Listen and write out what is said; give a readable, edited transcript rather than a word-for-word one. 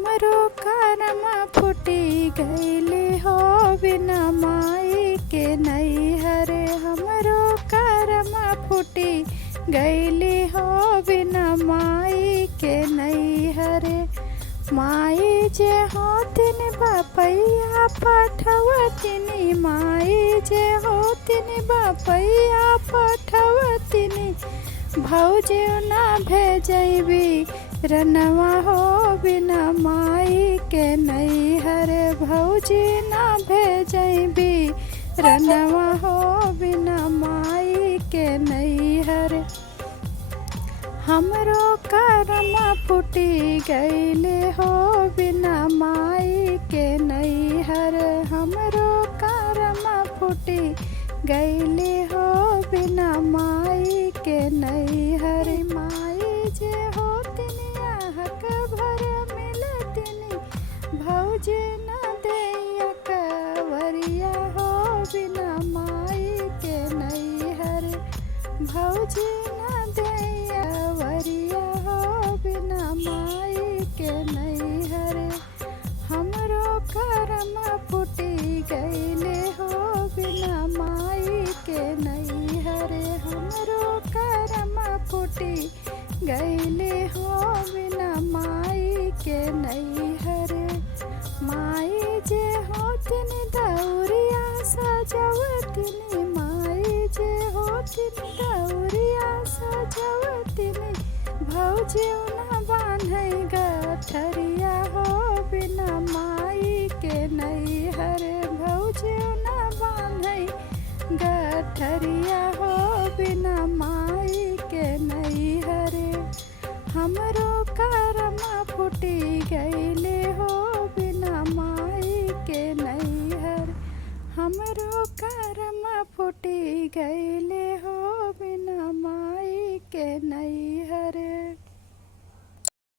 हमरो करमा फूटी गईले हो बिना माई के नैहर। हमरो करमा फूटी गईले हो बिना माई के नैहर। माई जे होतिन बापैया पठवतिनी, माई जे होतिन बापैया पठवतिनी। भौजी ना भेजैबी रनवा हो बिना माई के नैहर। भौजी ना भेजैबी रनवा हो बिना माई के नैहर। हमरो करमा फूटी गईले हो बिना माई के नैहर। हमरो करमा फूटी गईले हो बिना माई के नैहर। माई जे होतिनी आहक भर मिलतिनी, भौजी न दैया कवरिया हो बिना माई के नैहर। भौजी न दैया वरिया हो बिना माई के नैहर। हमरो करमा फूटी गईले हो बिना माई के नैहर। हमरो करमा फूटी गईले हो बिना माई के नैहर। माई जे होतिन दौरिया सजवतिनी, माई जे होतिन दौरिया सजवतिनी। भौजी ना बान्है गठरिया हो बिना माई के नैहर। भौजी ना बान्है गठरिया हो बिना माई के नैहर। हमरो करमा फूटी गईले हो बिना माई के नैहर। हमरो करमा फूटी गईले हो बिना माई